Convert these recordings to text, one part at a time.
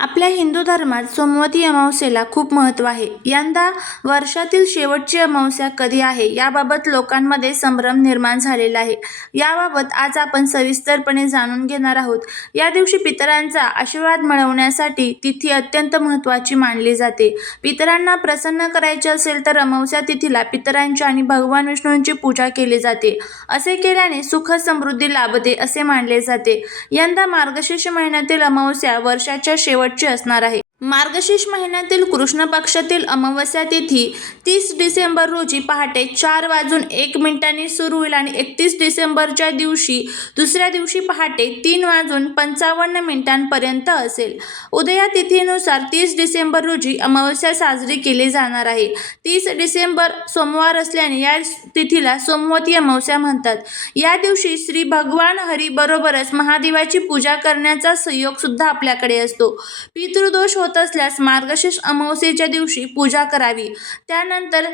आपल्या हिंदू धर्मात सोमवती अमावस्येला खूप महत्त्व आहे. यंदा वर्षातील शेवटची अमावस्या कधी आहे याबाबत लोकांमध्ये संभ्रम निर्माण झालेला आहे. याबाबत आज आपण सविस्तरपणे जाणून घेणार आहोत. या दिवशी पितरांचा आशीर्वाद मिळवण्यासाठी तिथी अत्यंत महत्त्वाची मानली जाते. पितरांना प्रसन्न करायचे असेल तर अमावस्या तिथीला पितरांची आणि भगवान विष्णूंची पूजा केली जाते. असे केल्याने सुख समृद्धी लाभते असे मानले जाते. यंदा मार्गशीर्ष महिन्यातील अमावस्या वर्षाच्या शेवट शेवटचे असणार आहे. मार्गशीर्ष महिन्यातील कृष्ण पक्षातील अमावस्या तिथी तीस डिसेंबर रोजी पहाटे चार वाजून एक मिनिटांनी सुरू होईल आणि एकतीस डिसेंबरच्या दिवशी दुसऱ्या दिवशी पहाटे तीन वाजून पंचावन्न मिनिटांपर्यंत असेल. उदया तिथीनुसार तीस डिसेंबर रोजी अमावस्या साजरी केली जाणार आहे. तीस डिसेंबर सोमवार असल्याने या तिथीला सोमवती अमावस्या म्हणतात. या दिवशी श्री भगवान हरी बरोबरच महादेवाची पूजा करण्याचा संयोग सुद्धा आपल्याकडे असतो. पितृदोष होत असल्यास मार्गशीर्ष अमावस्येच्या दिवशी पूजा करावी. त्यानंतर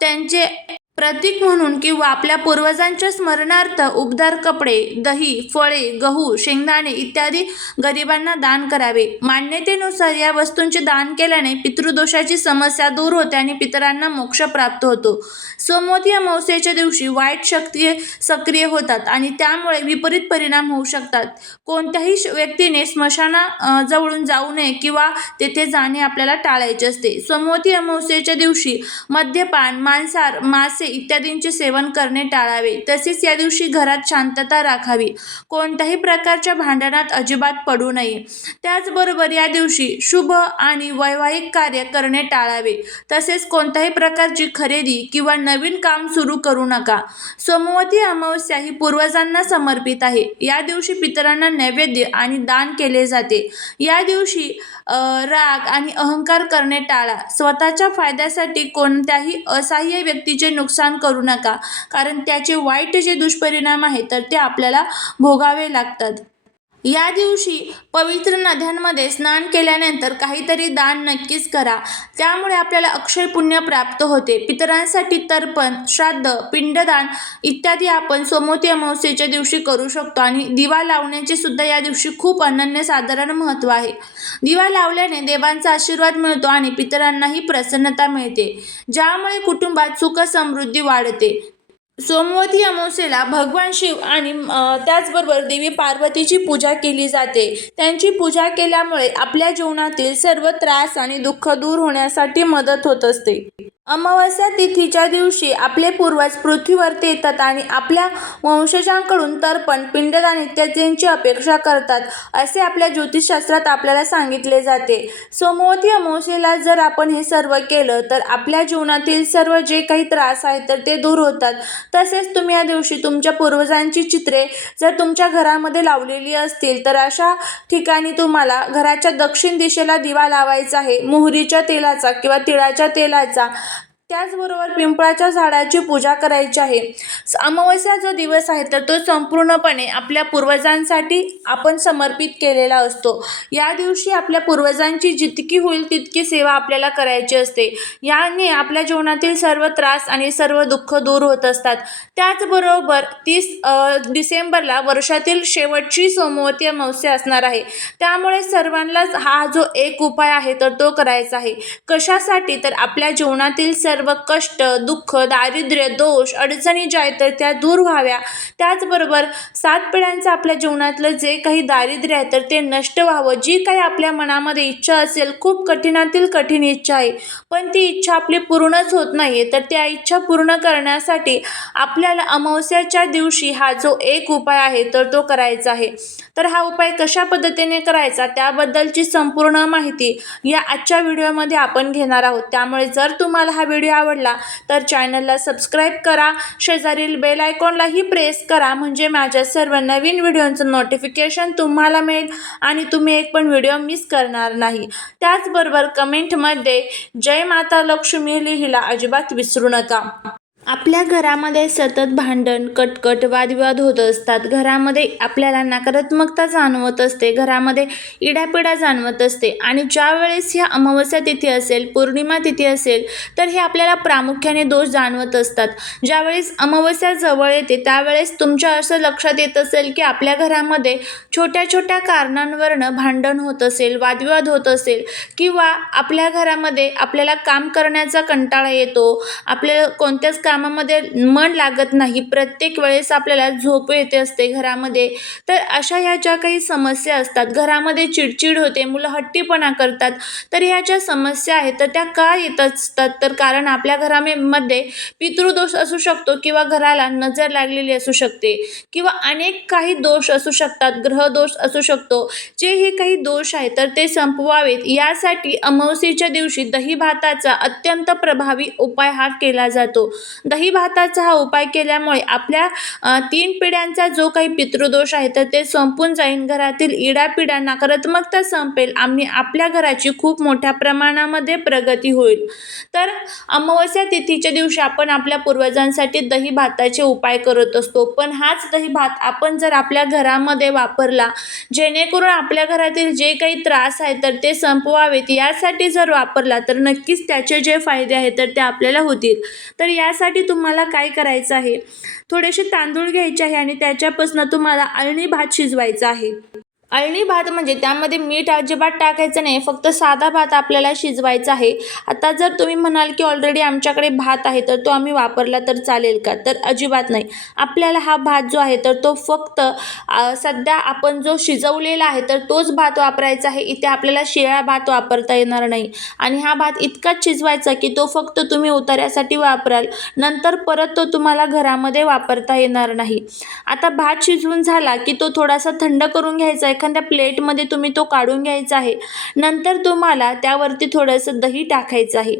त्यांचे प्रतीक म्हणून किंवा आपल्या पूर्वजांच्या स्मरणार्थ उबदार कपडे, दही, फळे, गहू, शेंगदाणे इत्यादी गरिबांना दान करावे. मान्यतेनुसार या वस्तूंचे दान केल्याने पितृदोषाची समस्या दूर होते आणि पितरांना मोक्ष प्राप्त होतो. सोमवती अमावस्येच्या दिवशी वाईट शक्ती सक्रिय होतात आणि त्यामुळे विपरीत परिणाम होऊ शकतात. कोणत्याही व्यक्तीने स्मशाना जवळून जाऊ नये किंवा तेथे जाणे आपल्याला टाळायचे असते. सोमवती अमावस्येच्या दिवशी मद्यपान, मांसार मासे इत्यादींचे सेवन करणे टाळावे. तसेच या दिवशी घरात शांतता राखावी. कोणत्याही प्रकारच्या भांडणात अजिबात पडू नये. त्याचबरोबर या दिवशी शुभ आणि वैवाहिक कार्य करणे टाळावे. तसेच कोणत्याही प्रकारची खरेदी किंवा नवीन काम सुरू करू नका. सोमवती अमावस्या ही पूर्वजांना समर्पित आहे. या दिवशी पितरांना नैवेद्य आणि दान केले जाते. या दिवशी राग आणि अहंकार करणे टाळा. स्वतःच्या फायद्यासाठी कोणत्याही असहाय्य व्यक्तीचे नुकसान नुकसान करू नका कारण त्याचे वाईट जे दुष्परिणाम आहेत तर ते आपल्याला भोगावे लागतात. या दिवशी पवित्र नद्यांमध्ये स्नान केल्यानंतर काहीतरी दान नक्कीच करा. त्यामुळे आपल्याला अक्षय पुण्य प्राप्त होते. पितरांसाठी तर्पण, श्राद्ध, पिंडदान इत्यादी आपण सोमवती अमावस्येच्या दिवशी करू शकतो आणि दिवा लावण्याचे सुद्धा या दिवशी खूप अनन्यसाधारण महत्त्व आहे. दिवा लावल्याने देवांचा आशीर्वाद मिळतो आणि पितरांनाही प्रसन्नता मिळते. ज्यामुळे कुटुंबात सुख समृद्धी वाढते. सोमवती अमावस्येला भगवान शिव आणि त्याचबरोबर देवी पार्वतीची पूजा केली जाते. त्यांची पूजा केल्यामुळे आपल्या जीवनातील सर्व त्रास आणि दुःख दूर होण्यासाठी मदत होत असते. अमावस्या तिथीच्या दिवशी आपले पूर्वज पृथ्वीवरती येतात आणि आपल्या वंशजांकडून तर्पण, पिंडदान इत्यादींची अपेक्षा करतात असे आपल्या ज्योतिषशास्त्रात आपल्याला सांगितले जाते. सोमवती अमावस्येला जर आपण हे सर्व केलं तर आपल्या जीवनातील सर्व जे काही त्रास आहेत तर ते दूर होतात. तसेच तुम्ही या दिवशी तुमच्या पूर्वजांची चित्रे जर तुमच्या घरामध्ये लावलेली असतील तर अशा ठिकाणी तुम्हाला घराच्या दक्षिण दिशेला दिवा लावायचा आहे. मोहरीच्या तेलाचा किंवा तिळाच्या तेलाचा त्याचबरोबर पिंपळाच्या झाडाची पूजा करायची आहे. अमावस्या जो दिवस आहे तर तो संपूर्णपणे आपल्या पूर्वजांसाठी आपण समर्पित केलेला असतो. या दिवशी आपल्या पूर्वजांची जितकी होईल तितकी सेवा आपल्याला करायची असते. याने आपल्या जीवनातील सर्व त्रास आणि सर्व दुःख दूर होत असतात. त्याचबरोबर तीस डिसेंबरला वर्षातील शेवटची सोमवती अमावस्या असणार आहे. त्यामुळे सर्वांनाच हा जो एक उपाय आहे तर तो करायचा आहे. कशासाठी तर आपल्या जीवनातील सर्व सर्व कष्ट, दुःख, दारिद्र्य, दोष, अडचणी ज्या आहेत तर त्या दूर व्हाव्या. त्याचबरोबर सात पिढ्यांचं आपल्या जीवनातलं जे काही दारिद्र्य आहे तर ते नष्ट व्हावं. जी काही आपल्या मनामध्ये इच्छा असेल, खूप कठीणातील कठीण इच्छा आहे पण ती इच्छा आपली पूर्णच होत नाहीये तर त्या इच्छा पूर्ण करण्यासाठी आपल्याला अमावस्याच्या दिवशी हा जो एक उपाय आहे तर तो करायचा आहे. तर हा उपाय कशा पद्धतीने करायचा त्याबद्दलची संपूर्ण माहिती या आजच्या व्हिडिओमध्ये आपण घेणार आहोत. त्यामुळे जर तुम्हाला हा व्हिडिओ आवडला तर चॅनलला सबस्क्राईब करा. शेजारील बेल आयकॉनलाही प्रेस करा म्हणजे माझ्या सर्व नवीन व्हिडिओचं नोटिफिकेशन तुम्हाला मिळेल आणि तुम्ही एक पण व्हिडिओ मिस करणार नाही. त्याचबरोबर कमेंटमध्ये जय माता लक्ष्मी लिहिला अजिबात विसरू नका. आपल्या घरामध्ये सतत भांडण कटकट वादविवाद होत असतात. घरामध्ये आपल्याला नकारात्मकता जाणवत असते. घरामध्ये इडापिडा जाणवत असते. आणि ज्यावेळेस ह्या अमावस्या तिथी असेल पौर्णिमा तिथी असेल तर हे आपल्याला प्रामुख्याने दोष जाणवत असतात. ज्यावेळेस अमावस्या जवळ येते त्यावेळेस तुमच्या असं लक्षात येत असेल की आपल्या घरामध्ये छोट्या छोट्या कारणांवरनं भांडण होत असेल वादविवाद होत असेल किंवा आपल्या घरामध्ये आपल्याला काम करण्याचा कंटाळा येतो आपल्याला कोणत्याच कामामध्ये मन लागत नाही. प्रत्येक वेळेस आपल्याला झोप येते असते घरामध्ये. तर अशा ह्या ज्या काही समस्या असतात घरामध्ये चिडचिड होते मुलं हट्टीपणा करतात तर ह्या ज्या समस्या आहेत तर त्या का येत असतात? तर कारण आपल्या घरामध्ये पितृदोष असू शकतो किंवा घराला नजर लागलेली असू शकते किंवा अनेक काही दोष असू शकतात ग्रहदोष असू शकतो. जे हे काही दोष आहेत तर ते संपवावेत. यासाठी अमावस्येच्या दिवशी दही भाताचा अत्यंत प्रभावी उपाय हा केला जातो. दही भाताचा हा उपाय केल्यामुळे आपल्या तीन पिढ्यांचा जो काही पितृदोष आहे तर ते संपून जाईल घरातील इडापिडा नकारात्मकता संपेल. आम्ही आपल्या घराची खूप मोठ्या प्रमाणामध्ये प्रगती होईल. तर अमावस्या तिथीच्या दिवशी आपण आपल्या पूर्वजांसाठी दही भाताचे उपाय करत असतो. पण हाच दही भात आपण जर आपल्या घरामध्ये वापरला जेणेकरून आपल्या घरातील जे काही त्रास आहे तर ते संपवावेत. यासाठी जर वापरला तर नक्कीच त्याचे जे फायदे आहेत तर ते आपल्याला होतील. तर यासाठी तुम्हाला काय करायचं आहे? थोडेसे तांदूळ घ्यायचे आहे आणि त्याच्यापासून तुम्हाला अळणी भात शिजवायचा आहे. अळणी भात म्हणजे त्यामध्ये मीठ अजिबात टाकायचं नाही फक्त साधा भात आपल्याला शिजवायचा आहे. आता जर तुम्ही म्हणाल की ऑलरेडी आमच्याकडे भात आहे तर तो आम्ही वापरला तर चालेल का? तर अजिबात नाही. आपल्याला हा भात जो आहे तर तो फक्त सध्या आपण जो शिजवलेला आहे तर तोच भात वापरायचा आहे. इथे आपल्याला शिळा भात वापरता येणार नाही. आणि हा भात इतकाच शिजवायचा की तो फक्त तुम्ही उतार्यासाठी वापराल. नंतर परत तो तुम्हाला घरामध्ये वापरता येणार नाही. आता भात शिजवून झाला की तो थोडासा थंड करून घ्यायचा एखाद्या प्लेटमध्ये तुम्ही तो काढून घ्यायचा आहे. नंतर तुम्हाला त्यावरती थोडंसं दही टाकायचं आहे.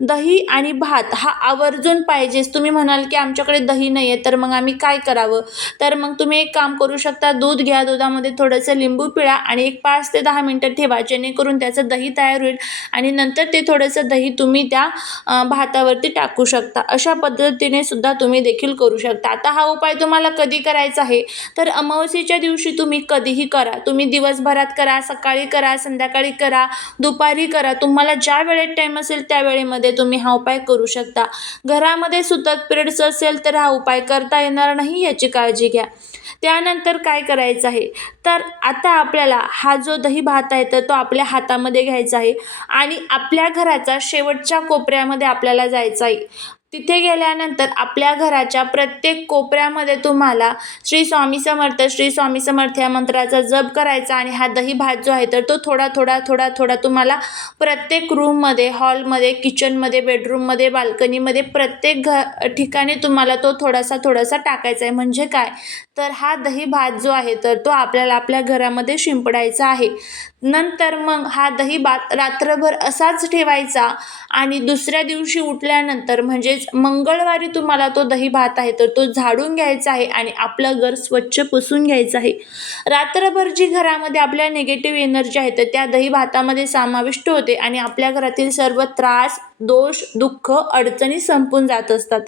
दही आणि भात हा आवर्जून पाहिजेच. तुम्ही म्हणाल की आमच्याकडे दही नाही आहे तर मग आम्ही काय करावं? तर मग तुम्ही एक काम करू शकता. दूध घ्या दुधामध्ये थोडंसं लिंबू पिळा आणि एक पाच ते दहा मिनटं ठेवा जेणेकरून त्याचं दही तयार होईल आणि नंतर ते थोडंसं दही तुम्ही त्या भातावरती टाकू शकता. अशा पद्धतीने सुद्धा तुम्ही देखील करू शकता. आता हा उपाय तुम्हाला कधी करायचा आहे? तर अमावस्येच्या दिवशी तुम्ही कधीही करा. तुम्ही दिवसभरात करा सकाळी करा संध्याकाळी करा दुपारी करा. तुम्हाला ज्या वेळेत टाईम असेल त्या वेळेमध्ये तुम्ही हा उपाय करू शकता. घरामध्ये सुतक पिरियड्स असेल तर हा उपाय करता येणार नाही याची काळजी घ्या. त्यानंतर काय करायचं आहे? तर आता आपल्याला हा जो दही भात आहे तर तो आपल्या हातामध्ये घ्यायचा आहे आणि आपल्या घराचा शेवटच्या कोपऱ्यामध्ये आपल्याला जायचं आहे. तिथे गेल्यानंतर आपल्या घराच्या प्रत्येक कोपऱ्यामध्ये तुम्हाला श्री स्वामी समर्थ श्री स्वामी समर्थ या मंत्राचा जप करायचा आणि हा दही भात जो आहे तर तो थोडा थोडा थोडा थोडा तुम्हाला प्रत्येक रूममध्ये हॉलमध्ये किचनमध्ये बेडरूममध्ये बाल्कनीमध्ये प्रत्येक घ ठिकाणी तुम्हाला तो थोडासा थोडासा टाकायचा आहे. म्हणजे काय? तर हा दही भात जो आहे तर तो आपल्याला आपल्या घरामध्ये शिंपडायचा आहे. नंतर मग हा दही भात रात्रभर असाच ठेवायचा आणि दुसऱ्या दिवशी उठल्यानंतर म्हणजे म्हणजेच मंगळवारी तुम्हाला तो दही भात आहे तर तो झाडून घ्यायचा आहे आणि आपलं घर स्वच्छ पुसून घ्यायचं आहे. रात्रभर जी घरामध्ये आपल्या निगेटिव्ह एनर्जी आहे तर त्या दही भातामध्ये समाविष्ट होते आणि आपल्या घरातील सर्व त्रास दोष दुःख अडचणी संपून जात असतात.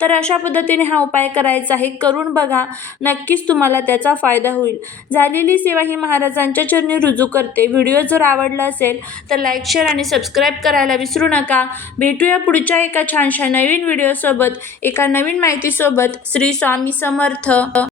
तर अशा पद्धतीने हा उपाय करायचा आहे. करून बघा नक्कीच तुम्हाला त्याचा फायदा होईल. झालेली सेवा ही महाराजांच्या चरणी रुजू करते. व्हिडिओ जर आवडला असेल तर लाईक शेअर आणि सबस्क्राईब करायला विसरू नका. भेटूया पुढच्या एका छानशा नवीन व्हिडिओसोबत एका नवीन माहितीसोबत श्री स्वामी समर्थ.